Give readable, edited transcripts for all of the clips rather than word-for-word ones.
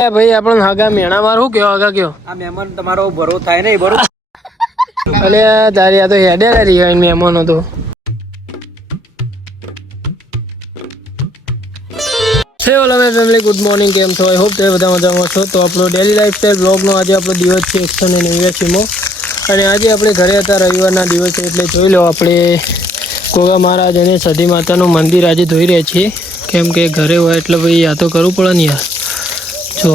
ભાઈ આપણને હાગા મેણા માર શું કયો હાગા કયો આ મહેમાન તમારો ભરો થાય ને બરોબર. અલે તારી આ તો હેડે રહી મહેમાન હતો. ફેમિલી ગુડ મોર્નિંગ, કેમ છો? આઈ હોપ તમે બધા મજામાં છો. તો આપણો ડેલી લાઈફસ્ટાઈલ બ્લોગનો આજે આપણો દિવસ છે 189મો અને આજે આપણે ઘરે હતા રવિવારના દિવસે, એટલે જોઈ લો આપણે ગોગા મહારાજ અને સતી માતાનું મંદિર આજે જોઈ રહ્યા છીએ. કેમ કે ઘરે હોય એટલે ભાઈ આ તો કરવું પડે ને યાર. જો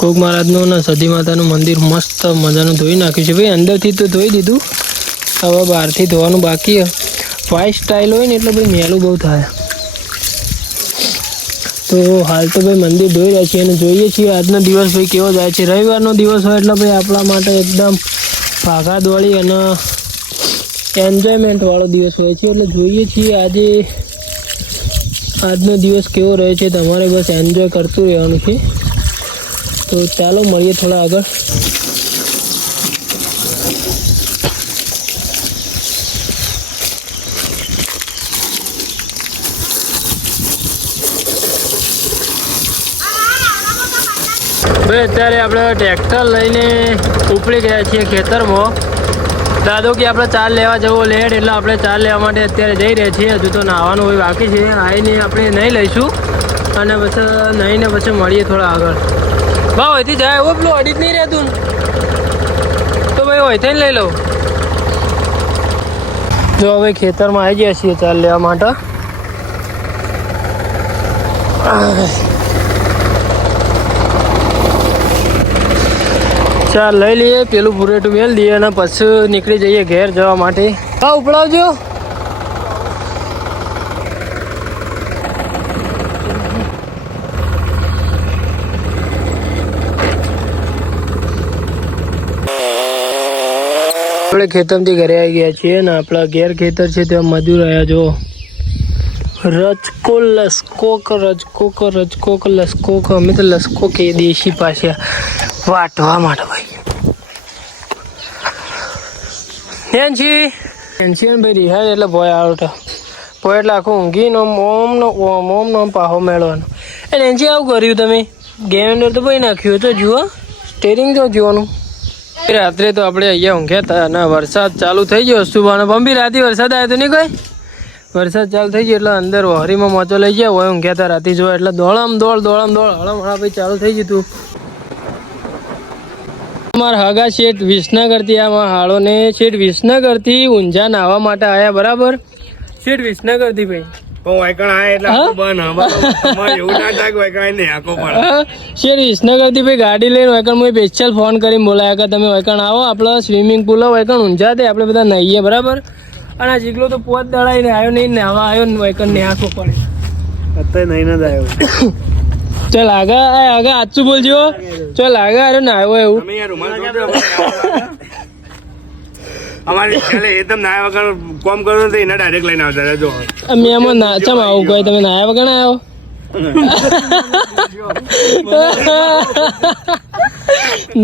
ગોગ મહારાજનું ને સતી માતાનું મંદિર મસ્ત મજાનું ધોઈ નાખ્યું છે ભાઈ. અંદરથી તો ધોઈ દીધું, હવે બહારથી ધોવાનું બાકી. વ્હાઈટ સ્ટાઇલ હોય ને એટલે ભાઈ મેલું બહુ થાય. તો હાલ તો ભાઈ મંદિર ધોઈ રહ્યા છીએ અને જોઈએ છીએ આજનો દિવસ ભાઈ કેવો જાય છે. રવિવારનો દિવસ હોય એટલે ભાઈ આપણા માટે એકદમ ભાગાદોડી અને એન્જોયમેન્ટવાળો દિવસ હોય છે. એટલે જોઈએ છીએ આજનો દિવસ કેવો રહે છે. તમારે બસ એન્જોય કરતું રહેવાનું છે. તો ચાલો મળીએ થોડા આગળ. ભાઈ અત્યારે આપણે ટ્રેક્ટર લઈને ઉપડી ગયા છીએ ખેતરમાં. દાદો કે આપણે ચાર લેવા જવો લેટ, એટલે આપણે ચાર લેવા માટે અત્યારે જઈ રહ્યા છીએ. હજુ તો નાહવાનું હોય બાકી છે. આવીને આપણે નહીં લઈશું અને પછી નહીંને પછી મળીએ થોડા આગળ. ભાવ અહીંથી જાય એવું પેલું અડી જ નહીં રહેતું તો ભાઈ અહીંથી લઈ લઉં. જો હવે ખેતરમાં આવી ગયા છીએ ચાર લેવા માટે. ચાલ લઈ લઈએ, પેલું પૂરેટું મેળ દઈએ અને પછી નીકળી જઈએ ઘેર જવા માટે. હા ઉપડાવજો. આપણે ખેતરથી ઘરે આવી ગયા છીએ ને આપણા ઘેર ખેતર છે ત્યાં મજૂર આવ્યા. જો રજકો લસકો લસકો અમે તો લસકો કે દેશી પાછા વાટવા માટે ભાઈ. નેન્સી ભાઈ રિહાય એટલે ભોય આવતા ભોય એટલે આખું ઊંઘીનો મોમનો પાહો મેળવાનો. એ નેન્સી આવું કર્યું તમે? ગેમ અંદર તો ભાઈ નાખ્યું તો જુઓ, સ્ટેરિંગ તો જોવાનું. રાત્રે તો આપણે અહીંયા ઊંઘ્યા હતા અને વરસાદ ચાલુ થઈ ગયો સુબાનો. બંબી રાતે વરસાદ આવ્યો તો નહીં કોઈ? વરસાદ ચાલુ થઈ ગયો એટલે અંદર વહરીમાં મોચો લઈ ગયા હોય ઊંઘ્યા હતા રાતે જોવા. એટલે દોડમ દોડ હળમ ભાઈ ચાલુ થઈ ગયું હતું. અમારા હગા શેઠ વિસનગરથી આમાં હાળોને શેઠ વિસનગરથી ઊંઝા નાહવા માટે આવ્યા. બરાબર શેઠ વિસનગરથી ભાઈ શેઠ વિસનગરથી ભાઈ ગાડી લઈને વૈકણ મેં સ્પેશિયલ ફોન કરીને બોલાયા કે તમે વૈકણ આવો, આપણે સ્વિમિંગ પુલ વૈકણ ઊંઝા તે આપણે બધા નાહીએ. બરાબર. અને આ જીગલો તો પોત દડાઈને આવ્યો નહીં, નાહવા આવ્યો ને વૈકણ ને આંખો પડે અત્યારે નહીં જ આવ્યો. ચાલ આગા આચું બોલજો. ચાલ આગા અરે ના આવ્યો એવું મહેમાન નાચમ આવું કોઈ તમે નાયા વગર આવ્યો.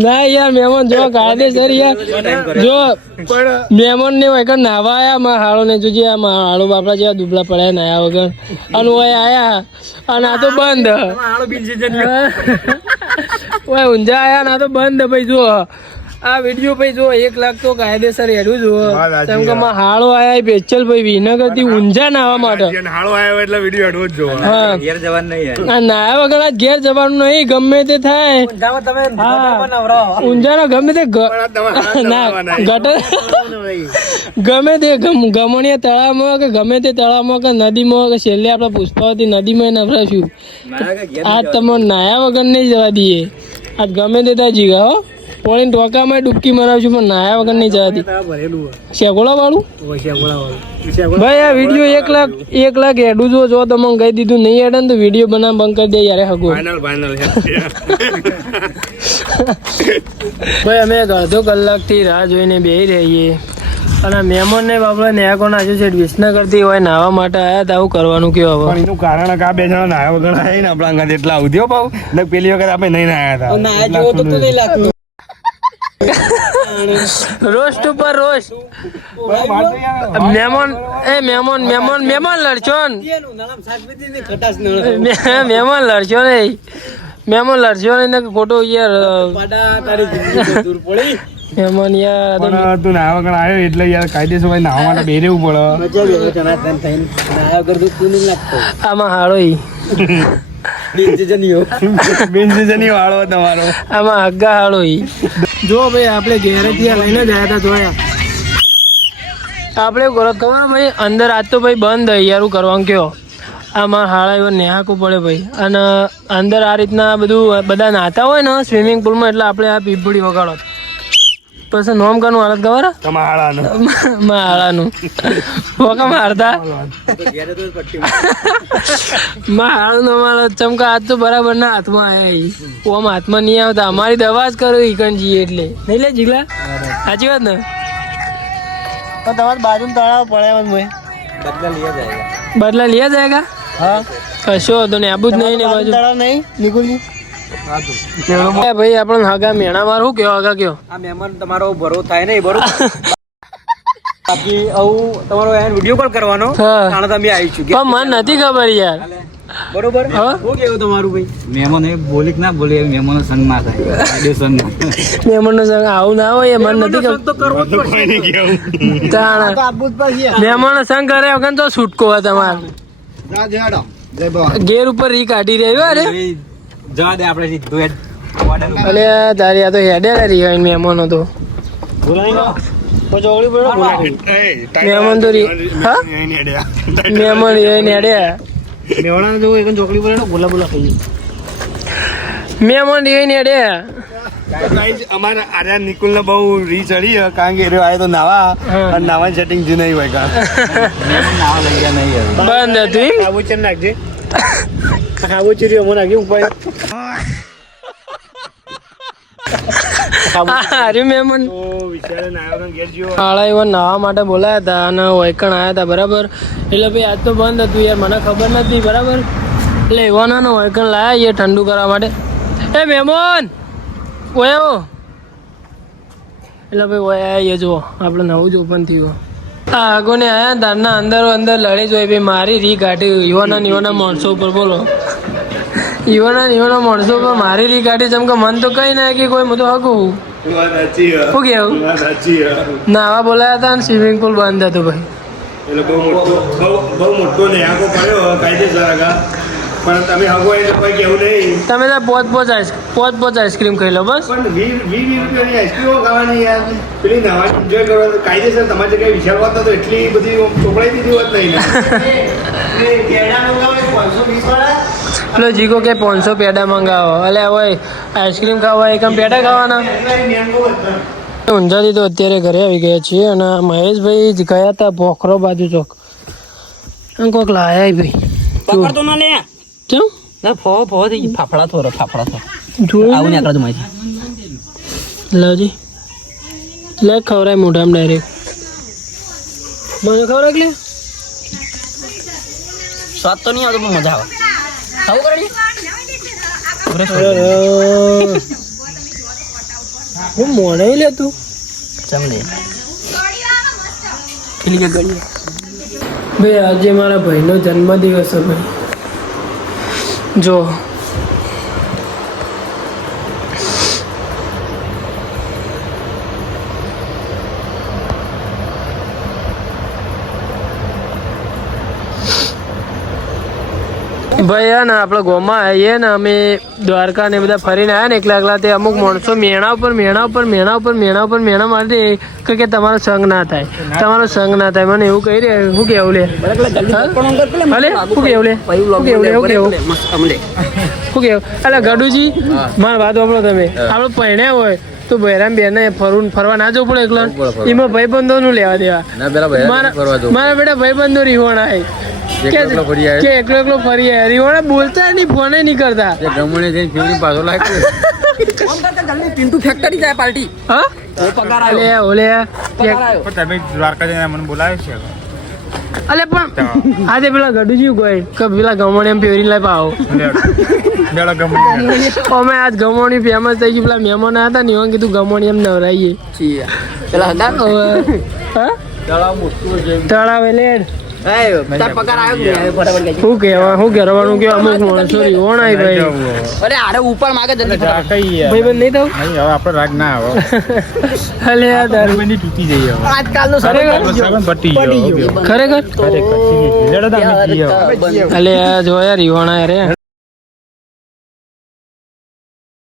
ના યાર મહેમાન જો કાયદેસર યાર જો મહેમાન ને વગર નાહવા આયા માં હાળો ને જોજે આ હાળો બાપડા જેવા દુબળા પડ્યા નાયા વગર અને ઓય આયા અને આ તો બંધ ઓય ઊંઝા આયા ને આ તો બંધ. ભાઈ જો આ વિડીયો ભાઈ જો 1 લાખ તો કાયદેસર હેડું જો. કેમ કે માં હાળો આયા સ્પેશિયલ ભાઈ વિનગર થી ઊંઝા નાહવા માટે. હાળો આવ્યો એટલે વિડીયો હેડવો જ જો. હા ઘેર જવાનું નહીં, આ નાહ્યા વગર ઘેર જવાનું નહીં. ગમે તે થાય ઊંઝા ના ગમે તે ગટર ગમે તે ગમણીયા તળાવમાં કે ગમે તે તળાવમાં કે નદીમાં કે છેલ્લે આપણે પુષ્પાવતી નદીમાં નવરાશું. આજ તમે નાહ્યા વગર નહીં જવા દઈએ. આજ ગમે તે ત્યાં જીગા હો પોણી ટોકામાં ડૂબકી મરાવશું પણ નાયા વગર નહીં જવાતી. શેગોળા વાળું ભાઈ આ વિડીયો 1 લાખ હેડું જો તમે કહી દીધું નહીં હેડે ને તો વિડીયો બનાવ બંધ કરી દે યાર. હગો ભાઈ અમે અડધો કલાકથી રાહ જોઈને બેસી રહીએ અને મહેમાન ને બાપડા ન્યા કોણ આજે છે વિસનગરથી હોય નાહવા માટે આવ્યા. આવું કરવાનું કેવું હવે? એનું કારણ કે આ બે જણા નાહ્યા વગર આવ્યા ને આપણા એટલા આવતી હો ભાવ. પેલી વખત આપણે નહીં નાહ્યા હતા. રોસ્ટ ઉપર રોસ્ટ મહેમાન લડશો મહેમાન લડશો નહીં. મહેમાન લડશો ને ખોટો યાર પાડા તારી જિંદગી દૂર પડી મહેમાન યાર આ તો પણ તું નાવા ગણ આવ્યો એટલે યાર કાયદેસર ભાઈ નાવા માટે બેરેવું પડે. મજા બેહો જનાર્દન થઈને અને આયા વગર તો તું નહીં લાગતો આમાં હાળો ઈ નિર્જનીઓ બિનસીઝની વાળો તમારો. આમાં હગ્ગા હાળો ઈ જો ભાઈ આપણે ઘેરેથી આ લઈને જ આવ્યા હતા જોયા આપણે ખબર ભાઈ અંદર આજ તો ભાઈ બંધ યારું કરવાનું કયો આમાં હાળા એવા નેહાકું પડે ભાઈ અને અંદર આ રીતના બધું બધા નાતા હોય ને સ્વિમિંગ પુલમાં એટલે આપણે આ પીપળી વગાડો પછી નોમ કાનું હાલત ખબર તમારાનું હાળાનું વકા મારતા હાળું અમારા ચમકા હાથ તો બરાબર ના હાથમાં આવ્યા ઓમ હાથમાં નહીં આવતા અમારી દવા જ કરો ઈકણ જઈએ એટલે નહીં લે જીગલા સાચી વાત ને તમારી બાજુ તળાવ પડે બદલા लिया जाएगा હા કશો હતો ને આબુ જ નહીં ને બાજુ તળાવ નહીં નિકુલજી ભાઈ આપણને હગા મેણા માર શું કયો હગા કયો આ મહેમાન તમારો ભરો થાય નહીં બરોબર બાકી આવું તમારો એન વિડીયો કોલ કરવાનો હા. તાણે તમે આવી છું પણ મને નથી ખબર યાર બરોબર હા. શું કેવું તમારું ભાઈ મહેમાન એ બોલી કે ના બોલી મહેમાનો સંગ ના થાય કાયદેસર ના મેમણ નો સંગ આવું ના હોય એ મને નથી ખબર તો કરવો જ પડશે તાણા આબુ જ પડશે મેમણ સંગ કરે વગર તો છૂટકો હોય તમારે ઘેર ઉપર રી કાઢી રહ્યો અરે જવા દે આપણે સીધું હેડ અલે તારી આ તો હેડે રહી હોય મહેમાનો તો મહેમાન તો હા મહેમાન એ નેડે મેવડાને જો એક ચોકડી પડે ને બોલા બોલા ખાઈએ મહેમાન એ નેડે અમારા આર્યા નિકુલ ને બહુ રી ચડી છે કારણ કે એ આવ્યો તો નાવા અને નાવા સેટિંગ જ નહીં હોય કા નાવા લઈ ગયા નહીં હવે બંધ હતું એમ? ખાવું છે નાખજે ખાવું છે મને નાખજે ઉપર અરે મહેમાન તો વિચારે નાયો ઘેર જ્યો હાળા એવા નાવા માટે બોલાયા હતા અને વૈકણ આવ્યા હતા બરાબર એટલે ભાઈ આજ તો બંધ હતું યાર મને ખબર નથી બરાબર એટલે એવાના ને વૈકણ લાયા એ ઠંડુ કરવા માટે એ મહેમાન ઓયો એટલે ભાઈ ઓયા એ જુઓ આપણે નવું જ ઓપન થયું આ આગોને આયા તારના અંદર લડી જોઈ ભાઈ મારી રી કાઢી યુવાના માણસો ઉપર બોલો યુવાના માણસો ઉપર મારી રી કાઢી જેમ કે મન તો કઈ ના કે કોઈ હું તો હગું વાત સાચી છે. શું કેવું વાત સાચી છે. નાવા બોલાયા હતા અને સ્વિમિંગ પુલ બંધ હતું ભાઈ એટલે બહુ મોટો ને આખો પડ્યો કાયદેસર આગા પણ તમે હગો એટલે કોઈ કેવું નહીં તમે તો પોચ આઈસ્ક્રીમ ખાઈ લો બસ પણ 20 રૂપિયાની આઈસ્ક્રીમો ખાવાની યાર પેલી નવા એન્જોય કરવા તો કાયદેસર તમારી જગ્યાએ વિશાળ વાત તો એટલી બધી ચોપડાઈ દીધી હોત નહીં પેલો જીગો કે 500 પેડા મંગાવો અલે હોય આઈસ્ક્રીમ ખાવા એકમ પેડા ખાવાના ઊંઝાથી તો અત્યારે ઘરે આવી ગયા છીએ અને મહેશભાઈ જ ગયા હતા પોખરો બાજુ ચોક અને કોઈક લાયા ભાઈ પકડતો ના લે કેમ ના ફો થઈ ગઈ ફાફડા થોડો જોયું આવું નીકળતું માહિતી લાવજી લે ખવડાય મોઢામાં ડાયરેક્ટ મને ખવડાય કે લે સ્વાદ તો નહીં આવતો પણ મજા આવે ખાવું કરે હું મોડે લે તું ચમડે ભાઈ આજે મારા ભાઈનો જન્મદિવસ છે ભાઈ જો ભાઈ ને આપણે ગોમાં આવીએ ને અમે દ્વારકા ને બધા ફરીને આવ્યા ને એકલા તે અમુક માણસો મેણા મારી કે તમારો સંગ ના થાય મને એવું કહી રહ્યા શું કેવું લે શું કેવું અલા ગડુજી મારી વાત સાંભળો તમે આપણે પહેણ્યા હોય તો બહેરામ બેન ફરવા ના જવું પડે એકલા એમાં ભાઈબંધો નું લેવા દેવા મારા બેટા ભાઈબંધો રીહોણા કે એકલો ફરી રીહોણા બોલતા નહીં ફોને નહીં કરતા પિન્ટુ ફેક્ટરી જાય પાર્ટી હા ઓલે તમે દ્વારકા જઈને મને બોલાવે છે અલે પણ આજે પેલા ગડુજી ગઈ કે પેલા ગમણ એમ પેરી લાઈ પાવો અમે આજ ગમણી ફેમસ થઈ ગઈ પેલા મહેમાન હતા ને એવું કીધું ગમણી એમ નવરાઈએ પેલા તળાવ લેડ તાર પગાર આવ્યો કે નહીં આવ્યો? ફટાફટ કહેજે. શું કહેવા શું કહેવાનું કે અમુક માણસો રીવણાય ભાઈ અરે આરે ઉપર માગે જલ્દી ફટાફટ. ભાઈ બંધ નહીં થવું નહીં હવે આપણે રાગ ના આવે અલે આ તારું બંને તૂટી જઈએ હવે આજકાલનો ખરેખર? સગન પટી ગયો ખરેખર તો અલે આ જો યાર રીવણાય રે